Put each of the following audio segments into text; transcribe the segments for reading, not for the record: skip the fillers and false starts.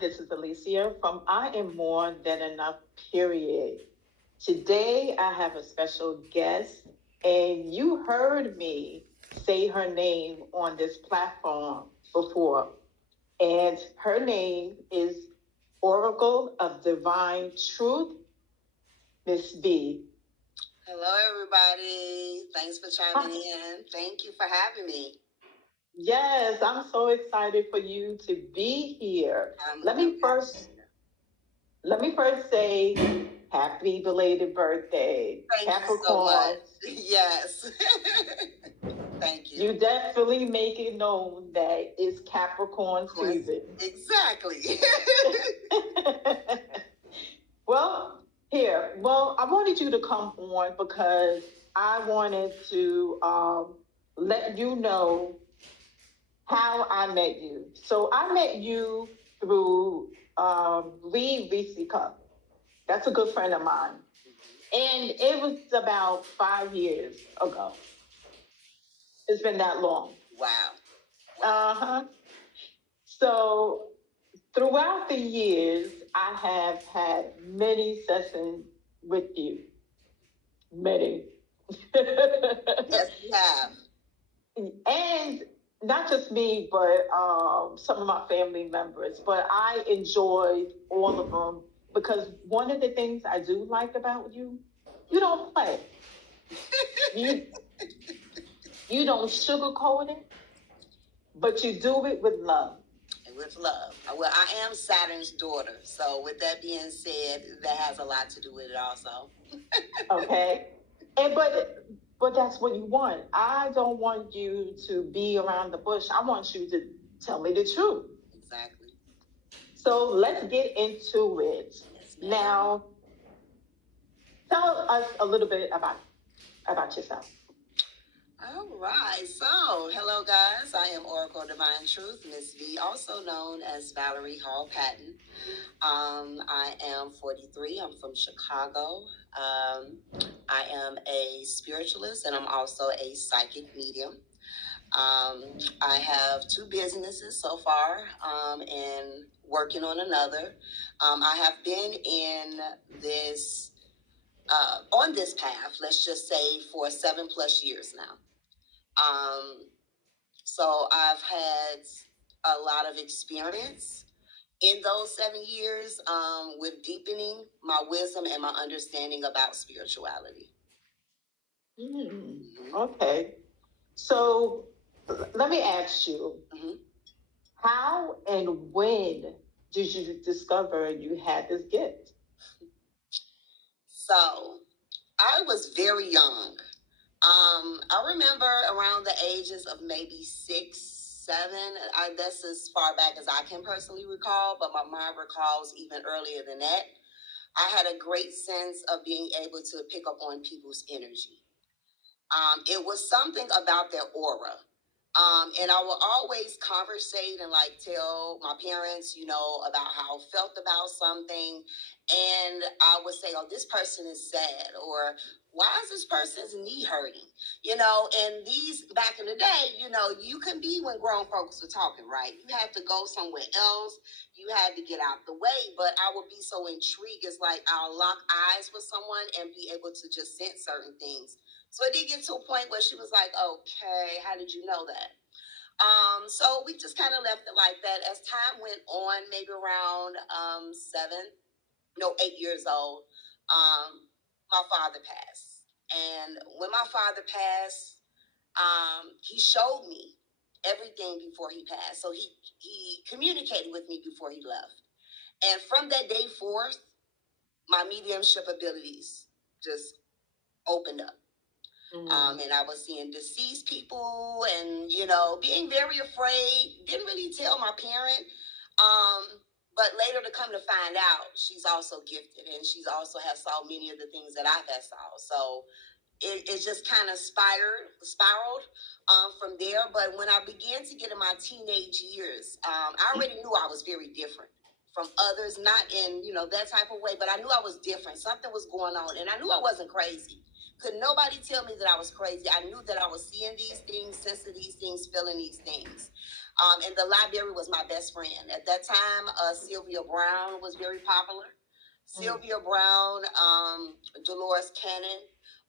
This is Alicia from I Am More Than Enough, period. Today I have a special guest, and you heard me say her name on this platform before. And her name is Oracle of Divine Truth, Miss B. Hello, everybody. Thanks for chiming in. Thank you for having me. Yes, I'm so excited for you to be here. I'm, Let I'm me first let me first say happy belated birthday, Thank you so Capricorn. much. Yes. Thank you. You definitely make it known that it's Capricorn season. Exactly. Well, I wanted you to come on because I wanted to let you know how I met you. So I met you through Reed Reese Cup. That's a good friend of mine. And it was about 5 years ago. It's been that long. Wow. Uh-huh. So throughout the years, I have had many sessions with you. Many. Yes, you have. And not just me, but some of my family members. But I enjoyed all of them because one of the things I do like about you, you don't play. you you don't sugarcoat it, but you do it with love. With love. Well, I am Saturn's daughter. So, with that being said, that has a lot to do with it also. Okay. And but that's what you want. I don't want you to be around the bush. I want you to tell me the truth. Exactly. So let's get into it. Yes, Now, tell us a little bit about yourself. All right. So, hello, guys. I am Oracle Divine Truth, Miss V, also known as Valerie Hall Patton. I am 43. I'm from Chicago. I am a spiritualist and I'm also a psychic medium. I have two businesses so far and working on another. I have been in this on this path, let's just say, for 7+ years now. So I've had a lot of experience in those 7 years with deepening my wisdom and my understanding about spirituality. Okay. So let me ask you, how and when did you discover you had this gift? So I was very young. I remember around the ages of maybe 6, 7. That's as far back as I can personally recall, but my mind recalls even earlier than that. I had a great sense of being able to pick up on people's energy. It was something about their aura. And I will always conversate and like tell my parents, about how I felt about something. And I would say, oh, this person is sad, or why is this person's knee hurting? And these back in the day, you can be when grown folks were talking, right? You had to go somewhere else. You had to get out the way. But I would be so intrigued. It's like I'll lock eyes with someone and be able to just sense certain things. So it did get to a point where she was like, okay, how did you know that? So we just kind of left it like that. As time went on, maybe around 8 years old, my father passed. And when my father passed, he showed me everything before he passed. So he communicated with me before he left. And from that day forth, my mediumship abilities just opened up. And I was seeing deceased people and, being very afraid. Didn't really tell my parent. But later to come to find out, she's also gifted and she's also has saw many of the things that I've had saw. So it just kind of spiraled from there. But when I began to get in my teenage years, I already knew I was very different from others, not in, that type of way, but I knew I was different. Something was going on and I knew I wasn't crazy. Could nobody tell me that I was crazy? I knew that I was seeing these things, sensing these things, feeling these things. And the library was my best friend. At that time, Sylvia Brown was very popular. Sylvia Brown, Dolores Cannon.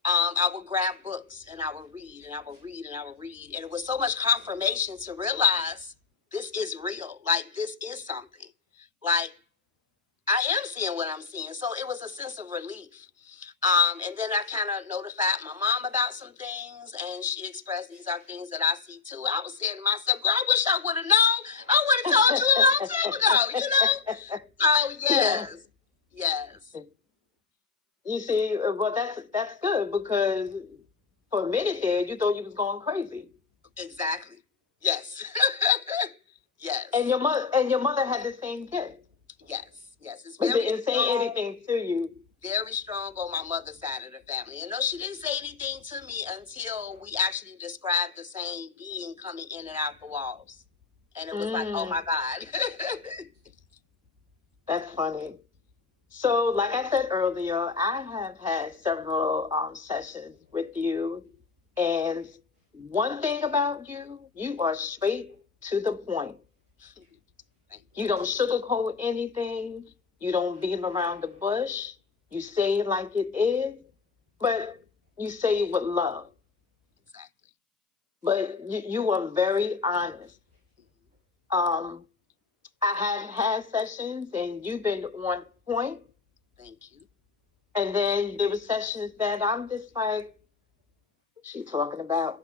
I would grab books and I would read and I would read and I would read. And it was so much confirmation to realize this is real. Like, this is something. Like, I am seeing what I'm seeing. So it was a sense of relief. And then I kind of notified my mom about some things, and she expressed these are things that I see too. I was saying to myself, girl, I wish I would have known. I would have told you a long time ago, you know? Oh, yes. Yes. You see, well, that's good, because for a minute there, you thought you was going crazy. Exactly. Yes. Yes. And your mother had the same gift. Yes. Yes. It's But very didn't say anything to you. Very strong on my mother's side of the family. And no, she didn't say anything to me until we actually described the same being coming in and out the walls. And it was like, oh my God. That's funny. So, like I said earlier, I have had several sessions with you. And one thing about you, you are straight to the point. You don't sugarcoat anything. You don't beat around the bush. You say it like it is, but you say it with love. Exactly. But you are very honest. Um, I have had sessions and you've been on point. Thank you. And then there were sessions that I'm just like, what's she talking about?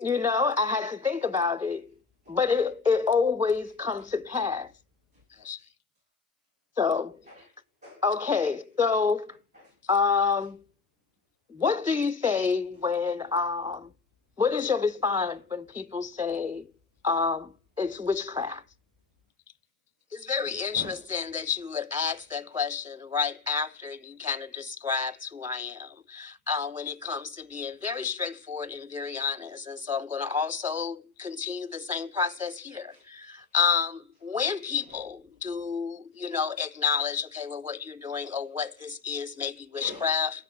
You know, I had to think about it, but it always comes to pass. So, okay. So, what do you say when, what is your response when people say it's witchcraft? It's very interesting that you would ask that question right after you kind of described who I am when it comes to being very straightforward and very honest. And so I'm going to also continue the same process here. When people do, acknowledge, okay, well, what you're doing or what this is, maybe witchcraft,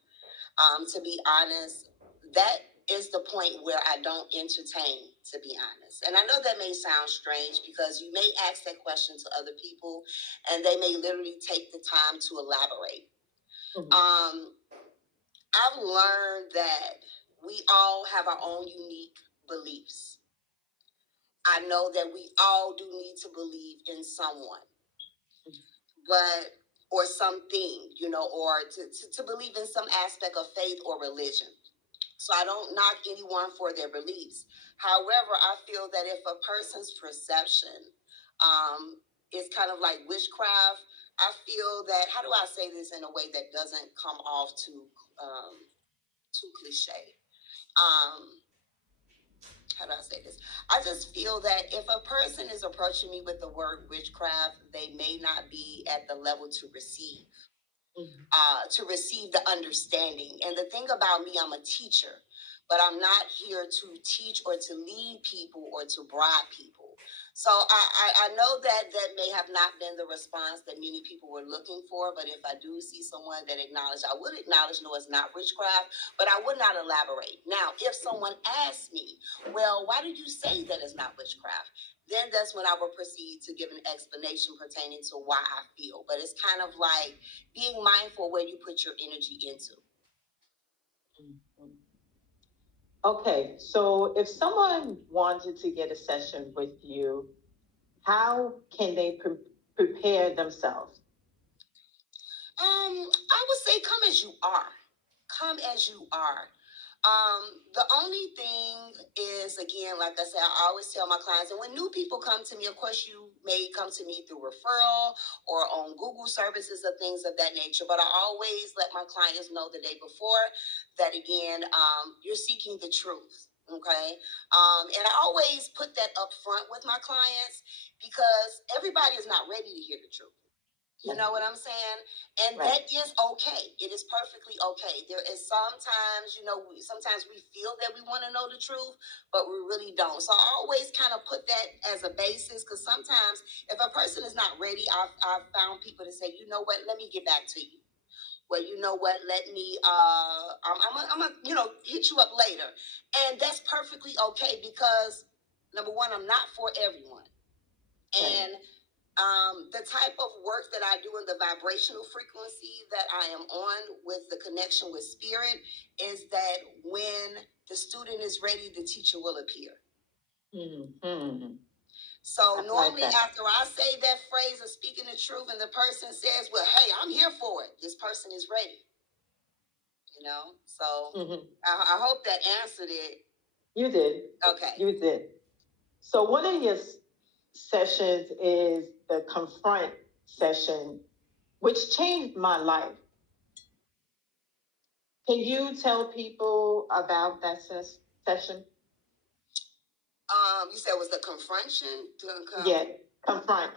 to be honest, that is the point where I don't entertain, to be honest. And I know that may sound strange because you may ask that question to other people and they may literally take the time to elaborate. I've learned that we all have our own unique beliefs. I know that we all do need to believe in someone, or something, or to believe in some aspect of faith or religion. So I don't knock anyone for their beliefs. However, I feel that if a person's perception is kind of like witchcraft, I feel that, how do I say this in a way that doesn't come off too cliche? How do I say this? I just feel that if a person is approaching me with the word witchcraft, they may not be at the level to receive. To receive the understanding. And the thing about me, I'm a teacher, but I'm not here to teach or to lead people or to bribe people. So I know that may have not been the response that many people were looking for, but if I do see someone that I would acknowledge, no, it's not witchcraft, but I would not elaborate. Now, if someone asks me, well, why did you say that it's not witchcraft? Then that's when I will proceed to give an explanation pertaining to why I feel. But it's kind of like being mindful where you put your energy into. Okay, so if someone wanted to get a session with you, how can they prepare themselves? I would say come as you are. Come as you are. The only thing is, again, like I said, I always tell my clients, and when new people come to me, of course, you may come to me through referral or on Google services or things of that nature, but I always let my clients know the day before that, again, you're seeking the truth. Okay. And I always put that up front with my clients because everybody is not ready to hear the truth. You know what I'm saying? And right. That is okay. It is perfectly okay. There is sometimes, sometimes we feel that we want to know the truth, but we really don't. So I always kind of put that as a basis because sometimes if a person is not ready, I've found people to say, you know what, let me get back to you. Well, you know what, let me, I'm gonna, hit you up later. And that's perfectly okay because number one, I'm not for everyone. Okay. And the type of work that I do in the vibrational frequency that I am on with the connection with spirit is that when the student is ready, the teacher will appear. Mm-hmm. So I like normally that. after I say that phrase of speaking the truth and the person says, well, hey, I'm here for it, this person is ready. You know? So I hope that answered it. You did. Okay. You did. So one of your sessions is the confront session, which changed my life. Can you tell people about that session? You said it was the confrontation? Yeah, confront.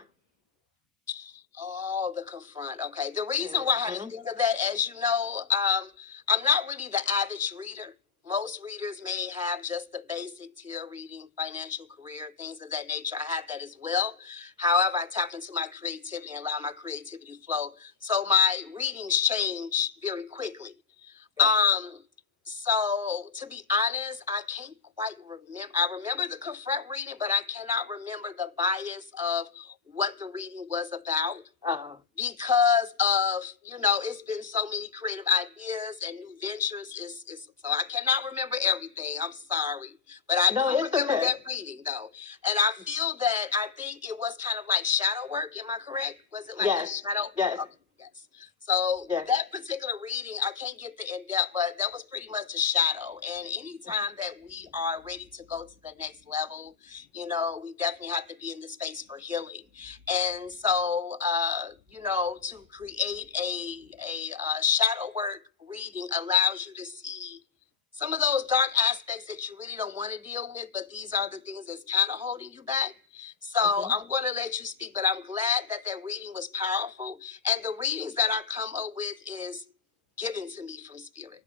Oh, the confront. Okay. The reason why I had to think of that, as you know, I'm not really the average reader. Most readers may have just the basic tarot reading, financial, career, things of that nature. I have that as well. However, I tap into my creativity and allow my creativity to flow. So my readings change very quickly. So to be honest, I can't quite remember. I remember the confront reading, but I cannot remember the bias of what the reading was about because of, it's been so many creative ideas and new ventures. So I cannot remember everything. I'm sorry, but I do remember that reading though, and I feel that I think it was kind of like shadow work. Am I correct? Was it like a shadow? Yes. Okay, yes. So that particular reading, I can't get the in-depth, but that was pretty much a shadow. And anytime that we are ready to go to the next level, we definitely have to be in the space for healing. And so, to create a shadow work reading allows you to see some of those dark aspects that you really don't want to deal with, but these are the things that's kind of holding you back. So I'm going to let you speak, but I'm glad that reading was powerful. And the readings that I come up with is given to me from spirit.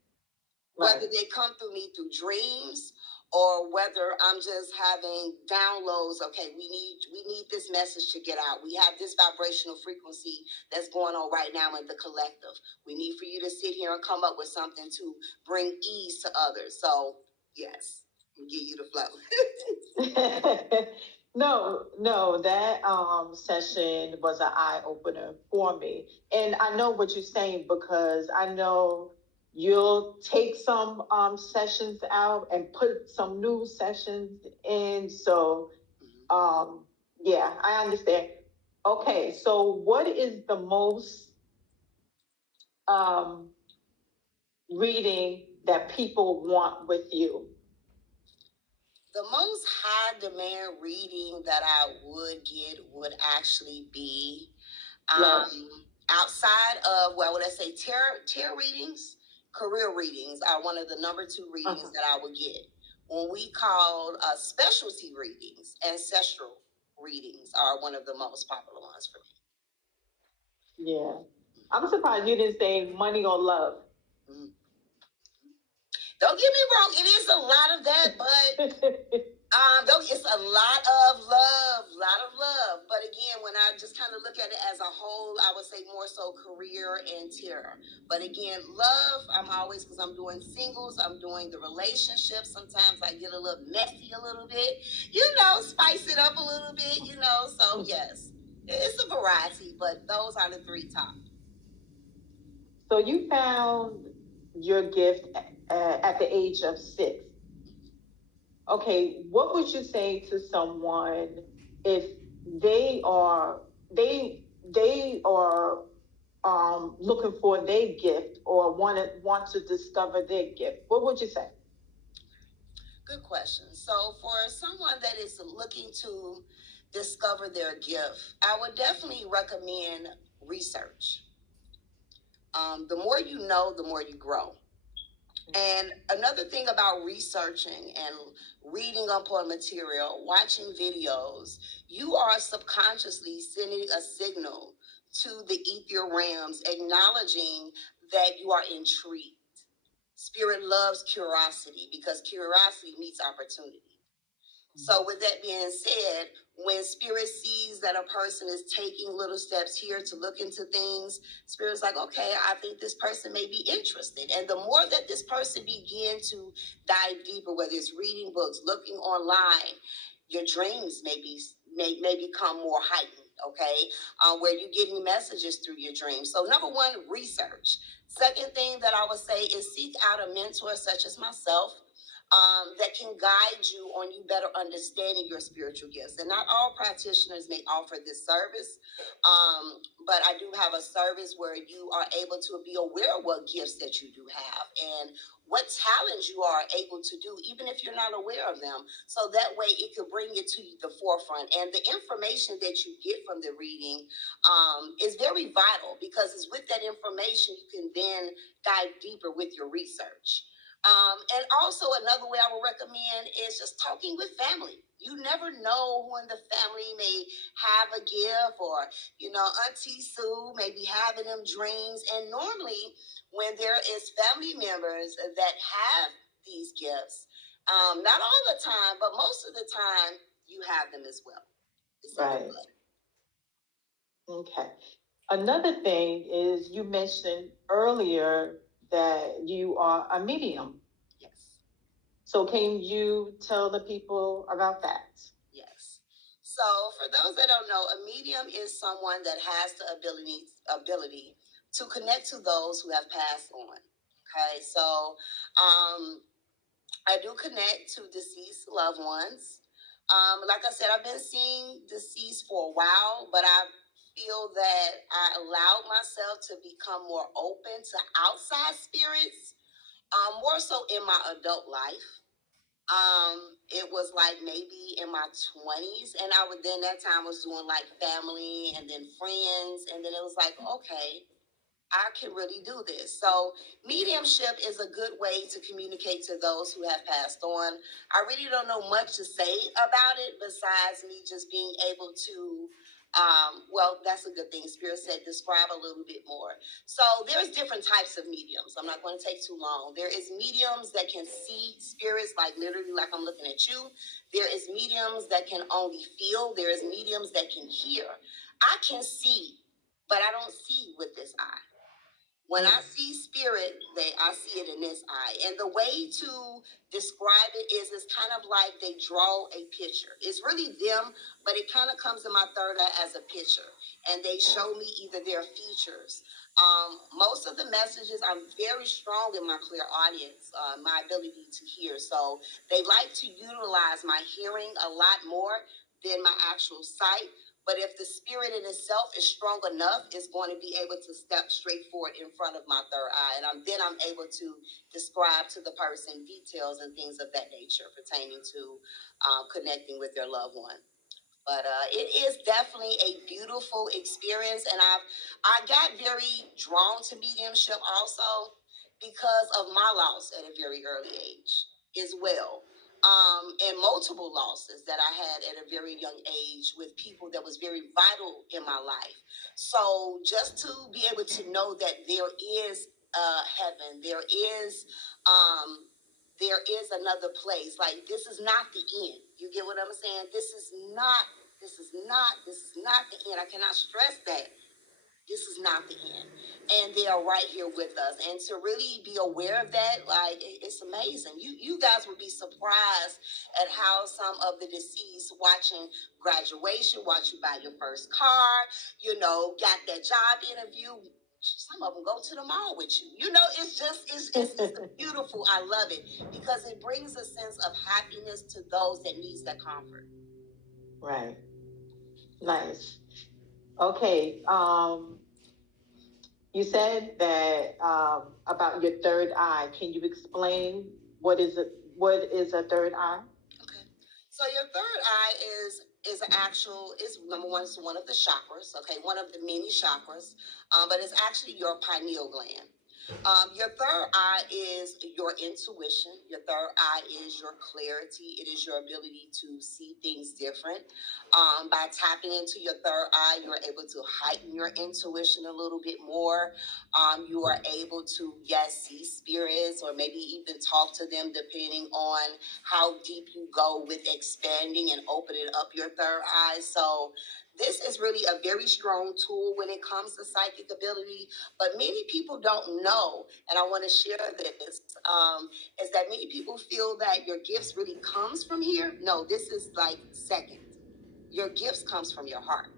Right. Whether they come through me through dreams or whether I'm just having downloads. Okay, we need this message to get out. We have this vibrational frequency that's going on right now in the collective. We need for you to sit here and come up with something to bring ease to others. So yes, I'll give you the flow. No, that session was an eye opener for me. And I know what you're saying because I know you'll take some sessions out and put some new sessions in. So yeah, I understand. Okay, so what is the most reading that people want with you? The most high demand reading that I would get would actually be outside of, well, would I say tarot readings? Career readings are one of the number 2 readings that I would get. When we call specialty readings, ancestral readings are one of the most popular ones for me. Yeah. I'm surprised you didn't say money or love. Don't get me wrong, it is a lot of that, but it's a lot of love. But again, when I just kind of look at it as a whole, I would say more so career and terror. But again, love, I'm always, because I'm doing singles, I'm doing the relationship. Sometimes I get a little messy a little bit, spice it up a little bit, So yes, it's a variety, but those are the 3 top. So you found your gift at the age of 6. Okay, what would you say to someone if they are looking for their gift or want to discover their gift? What would you say? Good question. So for someone that is looking to discover their gift, I would definitely recommend research. The more you know, the more you grow. And another thing about researching and reading up on material, watching videos, you are subconsciously sending a signal to the ether realms, acknowledging that you are intrigued. Spirit loves curiosity because curiosity meets opportunity. So with that being said, when spirit sees that a person is taking little steps here to look into things, spirit's like, okay, I think this person may be interested. And the more that this person begin to dive deeper, whether it's reading books, looking online, Your dreams may become more heightened. Okay, where you're getting messages through your dreams. So number one, research. Second thing that I would say is seek out a mentor such as myself, that can guide you on you better understanding your spiritual gifts. And not all practitioners may offer this service, but I do have a service where you are able to be aware of what gifts that you do have and what talents you are able to do, even if you're not aware of them. So that way it could bring it to the forefront. And the information that you get from the reading is very vital, because it's with that information you can then dive deeper with your research. And also another way I would recommend is just talking with family. You never know when the family may have a gift, or, Auntie Sue may be having them dreams. And normally when there is family members that have these gifts, not all the time, but most of the time, you have them as well. Right. Okay. Another thing is, you mentioned earlier that you are a medium. Yes. So can you tell the people about that? Yes. So for those that don't know, a medium is someone that has the ability to connect to those who have passed on. Okay, so I do connect to deceased loved ones. Like I said, I've been seeing deceased for a while, but I feel that I allowed myself to become more open to outside spirits, more so in my adult life. It was like maybe in my 20s, and I would then that time was doing like family and then friends, and then it was like, okay, I can really do this. So mediumship is a good way to communicate to those who have passed on. I really don't know much to say about it besides me just being able to, well, that's a good thing. Spirit said describe a little bit more. So there's different types of mediums. I'm not going to take too long. There is mediums that can see spirits, like literally like I'm looking at you. There is mediums that can only feel. There is mediums that can hear. I can see, but I don't see with this eye. When I see spirit, I see it in this eye. And the way to describe it is it's kind of like they draw a picture. It's really them, but it kind of comes in my third eye as a picture. And they show me either their features. Most of the messages, I'm very strong in my clear audience, my ability to hear. So they like to utilize my hearing a lot more than my actual sight. But if the spirit in itself is strong enough, it's going to be able to step straight forward in front of my third eye. And I'm able to describe to the person details and things of that nature pertaining to connecting with their loved one. But it is definitely a beautiful experience. And I got very drawn to mediumship also because of my loss at a very early age as well. And multiple losses that I had at a very young age with people that was very vital in my life. So just to be able to know that there is heaven, there is another place. Like, this is not the end. You get what I'm saying? This is not the end. I cannot stress that. This is not the end. And they are right here with us. And to really be aware of that, like, it's amazing. You guys would be surprised at how some of the deceased watching graduation, watch you buy your first car, got that job interview. Some of them go to the mall with you. It's beautiful. I love it because it brings a sense of happiness to those that needs that comfort. Right. Nice. Okay. You said that about your third eye. Can you explain what is it? What is a third eye? Okay. So your third eye is number one. It's one of the chakras. Okay, one of the many chakras, but it's actually your pineal gland. Your third eye is your intuition. Your third eye is your clarity. It is your ability to see things different. By tapping into your third eye, you're able to heighten your intuition a little bit more. You are able to, yes, see spirits or maybe even talk to them depending on how deep you go with expanding and opening up your third eye. So This is really a very strong tool when it comes to psychic ability, but many people don't know, and I want to share this, is that many people feel that your gifts really comes from here. No, this is like second. Your gifts comes from your heart.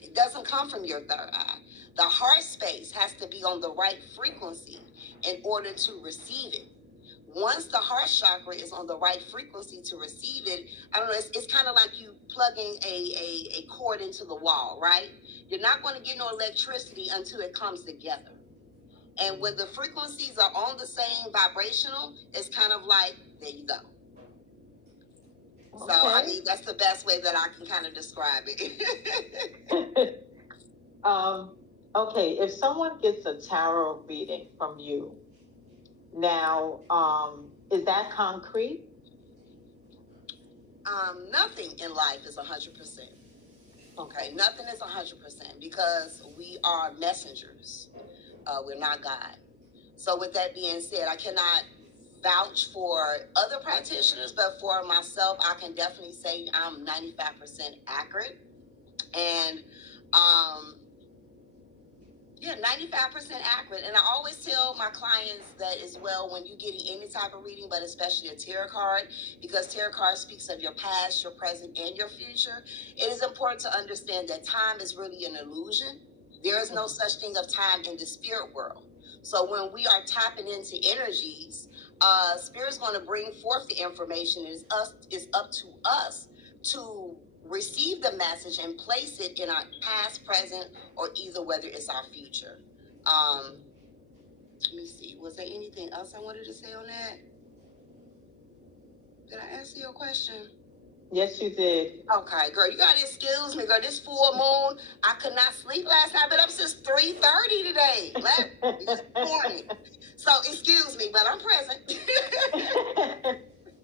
It doesn't come from your third eye. The heart space has to be on the right frequency in order to receive it. Once the heart chakra is on the right frequency to receive it, I don't know, it's kind of like you plugging a cord into the wall, right? You're not going to get no electricity until it comes together. And when the frequencies are on the same vibrational, it's kind of like, there you go. Okay. So, I mean, that's the best way that I can kind of describe it. Okay, if someone gets a tarot reading from you, now, is that concrete? Nothing in life is 100%. Okay, nothing is 100% because we are messengers. We're not God. So with that being said, I cannot vouch for other practitioners, but for myself, I can definitely say I'm 95% accurate. And yeah, 95% accurate. And I always tell my clients that as well when you're getting any type of reading, but especially a tarot card, because tarot card speaks of your past, your present, and your future. It is important to understand that time is really an illusion. There is no such thing of time in the spirit world. So when we are tapping into energies, Spirit's going to bring forth the information. It's up to us to receive the message and place it in our past, present, or either whether it's our future. Let me see. Was there anything else I wanted to say on that? Did I answer your question? Yes, you did. Okay, girl, you gotta excuse me, girl. This full moon, I could not sleep last night. I've been up since 3:30 today. This morning. So excuse me, but I'm present.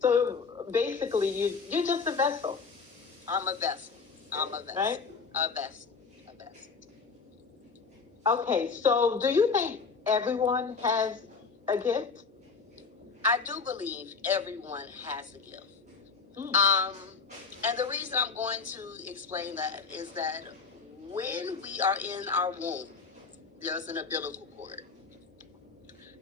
So basically, you're just a vessel. I'm a vessel. Right? A vessel. Okay, so do you think everyone has a gift? I do believe everyone has a gift. And the reason I'm going to explain that is that when we are in our womb, there's an umbilical cord.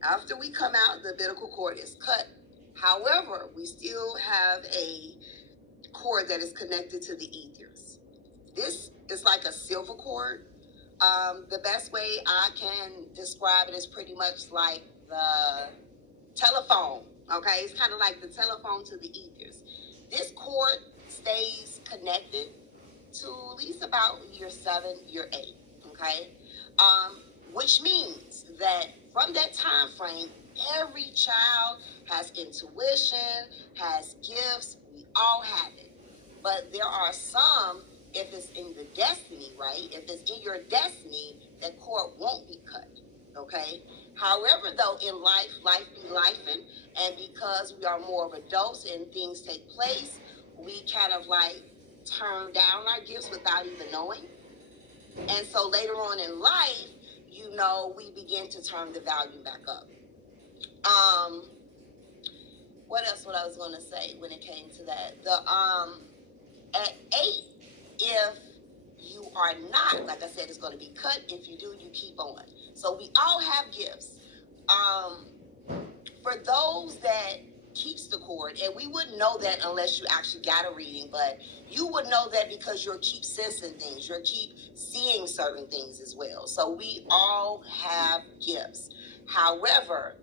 After we come out, the umbilical cord is cut. However, we still have a cord that is connected to the ethers. This is like a silver cord. The best way I can describe it is pretty much like the telephone. Okay, it's kind of like the telephone to the ethers. This cord stays connected to at least about year 7, year 8. Okay, which means that from that time frame, every child has intuition, has gifts. We all have it, but there are some. If it's in the destiny, right? If it's in your destiny, that cord won't be cut. Okay. However, though, in life be lifing, and because we are more of adults and things take place, we kind of like turn down our gifts without even knowing. And so later on in life, we begin to turn the value back up. What else? What I was going to say when it came to that? At 8, if you are not, like I said, it's going to be cut. If you do, you keep on. So we all have gifts. For those that keeps the cord, and we wouldn't know that unless you actually got a reading, but you would know that because you'll keep sensing things, you'll keep seeing certain things as well. So we all have gifts. However,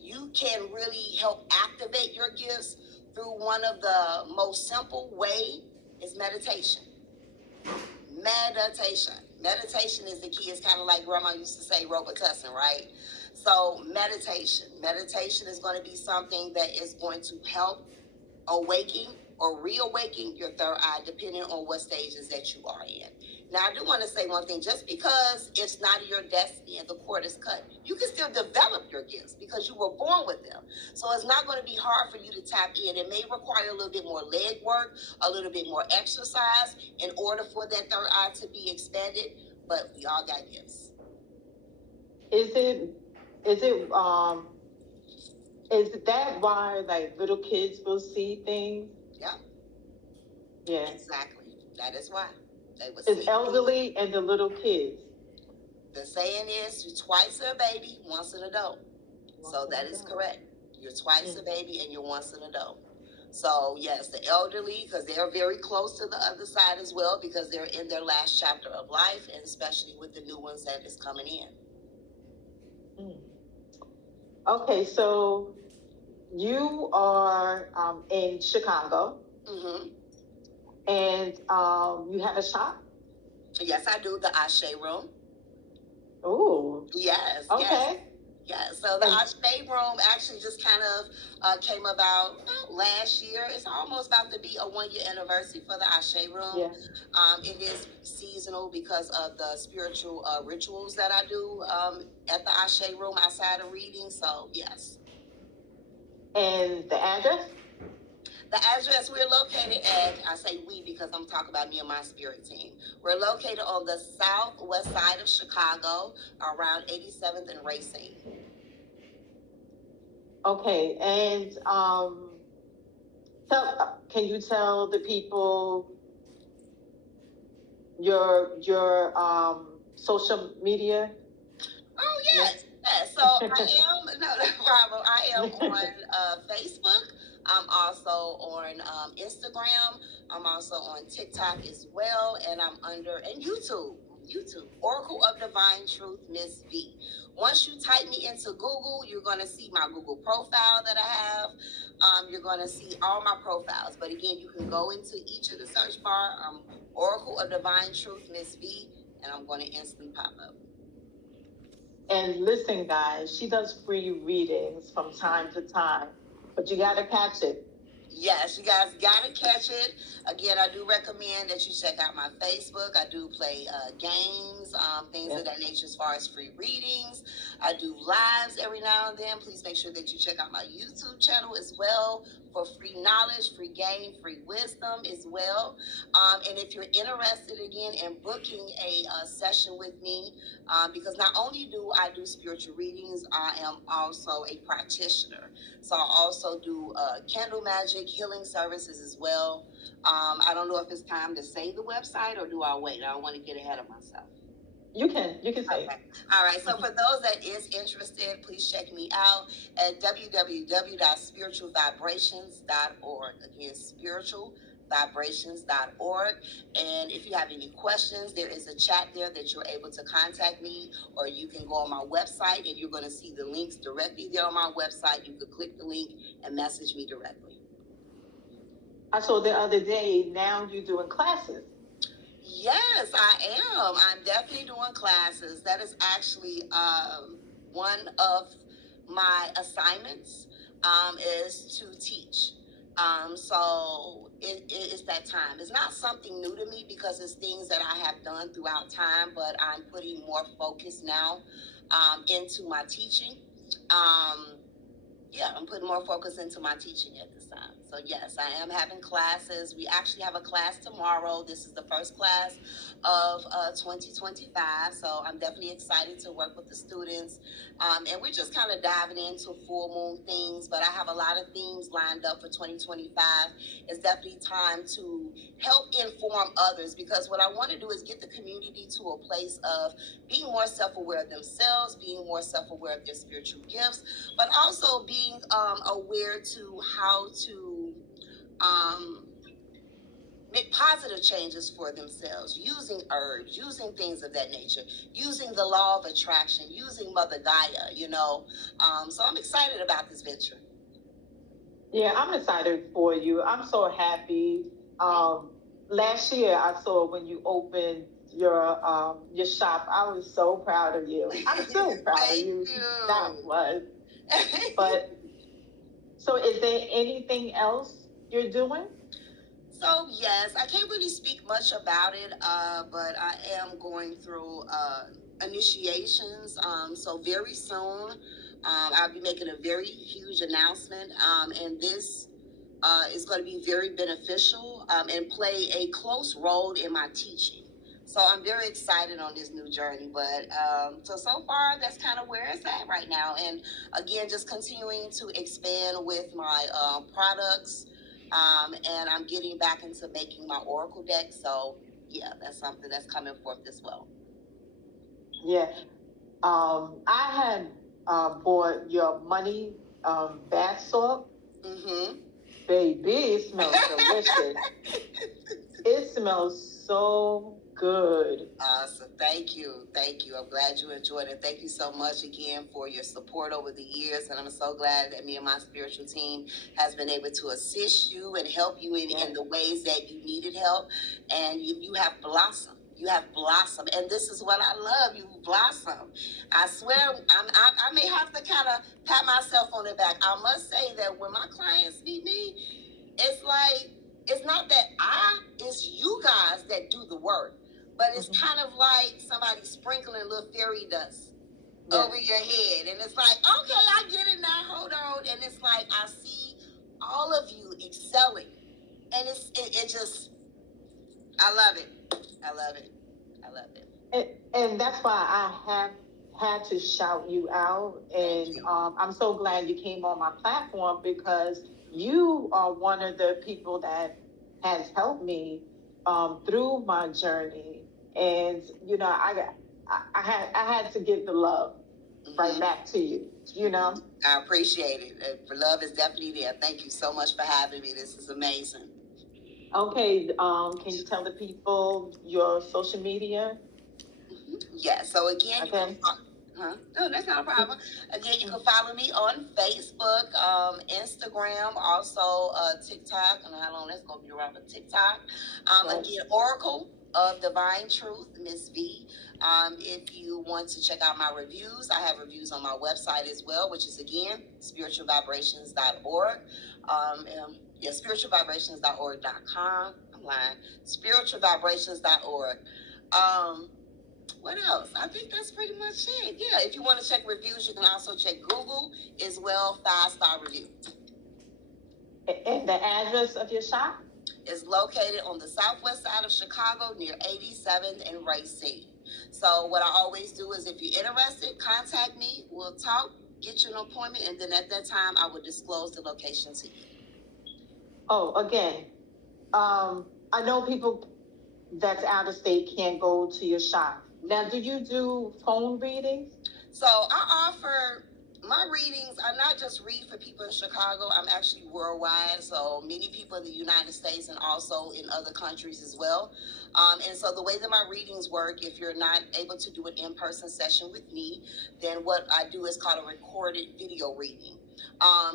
you can really help activate your gifts through one of the most simple way is meditation. Meditation is the key. It's kind of like Grandma used to say, Robitussin, right? So meditation is going to be something that is going to help awaken or reawaken your third eye, depending on what stages that you are in. Now, I do want to say one thing. Just because it's not your destiny and the cord is cut, you can still develop your gifts because you were born with them. So it's not going to be hard for you to tap in. It may require a little bit more leg work, a little bit more exercise in order for that third eye to be expanded, but we all got gifts. Is that why like little kids will see things? Yeah. Yeah. Exactly. That is why they would It's see elderly and the little kids. The saying is, you're twice a baby, once an adult. So that is correct. You're twice a baby and you're once an adult. So yes, the elderly, because they're very close to the other side as well, because they're in their last chapter of life, and especially with the new ones that is coming in. Okay, so you are in Chicago, and you have a shop? Yes, I do. The Ashe Room. Oh. Yes. Okay. Yes. Yeah, so the Ashe Room actually just kind of came about last year. It's almost about to be a 1-year anniversary for the Ashe Room. Yeah. It is seasonal because of the spiritual rituals that I do at the Ashe Room outside of reading. So, yes. And the address? The address, we're located at, I say we because I'm talking about me and my spirit team. We're located on the southwest side of Chicago, around 87th and Racine. Okay, and can you tell the people your social media? Oh yes, yes. So I am no problem. I am on Facebook. I'm also on Instagram. I'm also on TikTok as well, and I'm and YouTube. Oracle of Divine Truth, Miss V. Once you type me into Google, you're going to see my Google profile that I have. You're going to see all my profiles. But again, you can go into each of the search bar, Oracle of Divine Truth, Miss V, and I'm going to instantly pop up. And listen, guys, she does free readings from time to time, but you got to catch it. Yes, you guys got to catch it. Again, I do recommend that you check out my Facebook. I do play games, things of that nature as far as free readings. I do lives every now and then. Please make sure that you check out my YouTube channel as well for free knowledge, free game, free wisdom as well. And if you're interested again in booking a session with me, because not only do I do spiritual readings, I am also a practitioner. So I also do candle magic, healing services as well. I don't know if it's time to say the website or do I wait? I don't want to get ahead of myself. You can say. Okay. All right. So for those that is interested, please check me out at www.spiritualvibrations.org. Again, spiritualvibrations.org. And if you have any questions, there is a chat there that you're able to contact me, or you can go on my website and you're going to see the links directly there on my website. You could click the link and message me directly. I saw the other day, now you're doing classes. Yes, I am. I'm definitely doing classes. That is actually one of my assignments is to teach. So it's that time. It's not something new to me because it's things that I have done throughout time, but I'm putting more focus now into my teaching. I'm putting more focus into my teaching at this time. So yes, I am having classes. We actually have a class tomorrow. This is the first class of 2025. So I'm definitely excited to work with the students. And we're just kind of diving into full moon things, but I have a lot of things lined up for 2025. It's definitely time to help inform others, because what I want to do is get the community to a place of being more self-aware of themselves, being more self-aware of their spiritual gifts, but also being aware to how to make positive changes for themselves, using herbs, using things of that nature, using the law of attraction, using Mother Gaia, So I'm excited about this venture. Yeah, I'm excited for you. I'm so happy. Last year I saw when you opened your shop. I was so proud of you. I'm still proud of you. That was. But so is there anything else you're doing? So yes, I can't really speak much about it, but I am going through initiations. So very soon, I'll be making a very huge announcement, and this is going to be very beneficial and play a close role in my teaching. So I'm very excited on this new journey. But so far, that's kind of where it's at right now. And again, just continuing to expand with my products. And I'm getting back into making my oracle deck. So yeah, that's something that's coming forth as well. Yeah. I had bought your money bath salt. Mm-hmm. Baby, it smells delicious. It smells so good. Awesome. Thank you. Thank you. I'm glad you enjoyed it. Thank you so much again for your support over the years. And I'm so glad that me and my spiritual team has been able to assist you and help you in the ways that you needed help. And you have blossomed. You have blossomed. And this is what I love. You blossom. I swear, I may have to kind of pat myself on the back. I must say that when my clients meet me, it's like, it's not that it's you guys that do the work. But it's kind of like somebody sprinkling little fairy dust over your head. And it's like, okay, I get it now. Hold on. And it's like, I see all of you excelling. And it just, I love it. I love it. I love it. And that's why I have had to shout you out. And I'm so glad you came on my platform, because you are one of the people that has helped me through my journey. And I had to give the love right back to you. I appreciate it. Love is definitely there. Thank you so much for having me. This is amazing. Okay, can you tell the people your social media? Yeah, so again, you can, no, that's not a problem. Again, you can follow me on Facebook, Instagram, also TikTok. I don't know how long that's going to be around for TikTok. Again, Oracle of Divine Truth, Miss V. If you want to check out my reviews, I have reviews on my website as well, which is again spiritualvibrations.org. Spiritualvibrations.org.com. I'm lying. Spiritualvibrations.org. What else? I think that's pretty much it. Yeah, if you want to check reviews, you can also check Google as well, 5-star review. And the address of your shop? Is located on the southwest side of Chicago near 87th and Racine. So what I always do is, if you're interested, contact me. We'll talk, get you an appointment, and then at that time, I will disclose the location to you. Oh, again, I know people that's out of state can't go to your shop. Now, do you do phone readings? So I offer my readings. I not just read for people in Chicago. I'm actually worldwide. So many people in the United States and also in other countries as well. And so the way that my readings work, if you're not able to do an in-person session with me, then what I do is called a recorded video reading.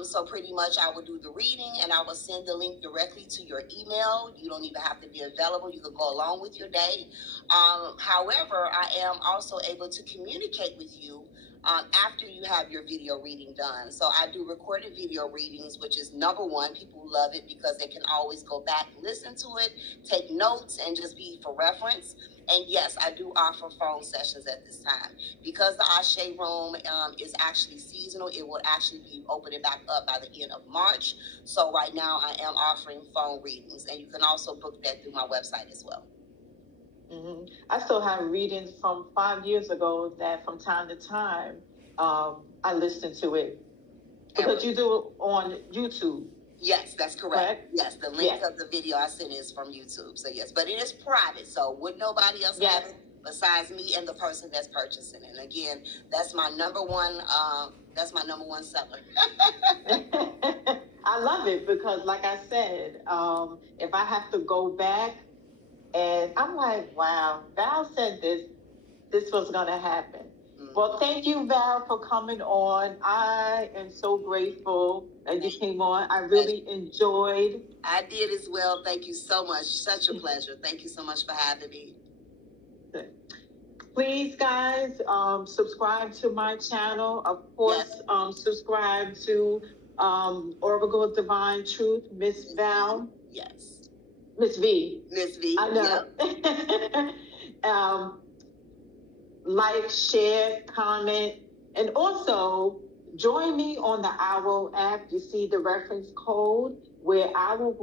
So pretty much I will do the reading and I will send the link directly to your email. You don't even have to be available. You can go along with your day. However, I am also able to communicate with you after you have your video reading done. So I do recorded video readings, which is number one. People love it because they can always go back, listen to it, take notes, and just be for reference. And yes, I do offer phone sessions at this time. Because the Ashe Room is actually seasonal, it will actually be opening back up by the end of March. So right now I am offering phone readings, and you can also book that through my website as well. I still have readings from 5 years ago that from time to time I listen to it. Because you do it on YouTube. Yes, that's correct. Yes, the link of the video I sent is from YouTube. So yes, but it is private. So would nobody else have it besides me and the person that's purchasing it? And again, that's my number one. That's my number one seller. I love it because, like I said, if I have to go back, and I'm like, wow, Val said this was going to happen. Well, thank you, Val, for coming on. I am so grateful that you came on. I really enjoyed. I did as well. Thank you so much. Such a pleasure. Thank you so much for having me. Please, guys, subscribe to my channel. Of course, subscribe to Oracle of Divine Truth, Miss Val. Yes. Miss V. Miss V. I know. Like, share, comment, and also join me on the Owl app. You see the reference code where Owl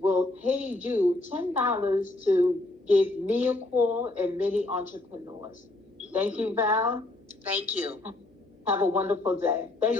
will pay you $10 to give me a call and many entrepreneurs. Thank you, Val. Thank you. Have a wonderful day. Thank you.